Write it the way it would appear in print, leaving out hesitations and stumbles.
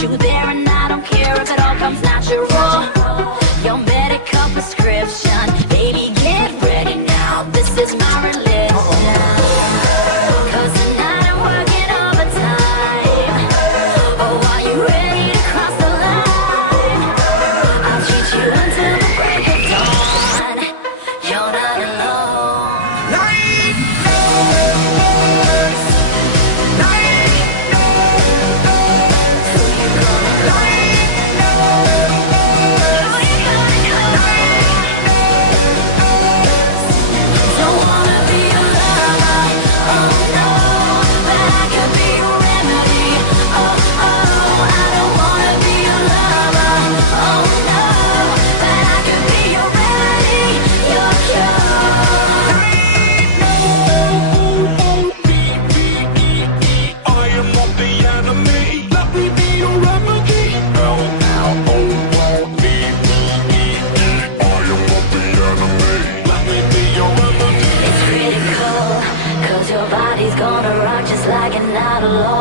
You there and I don't care if it all comes natural. Your medical prescription, baby, get ready now. This is my religion. 'Cause tonight I'm working overtime. Oh, are you ready to cross the line? I'll treat you until the break of dawn. You're not alone. Gonna rock just like an idol.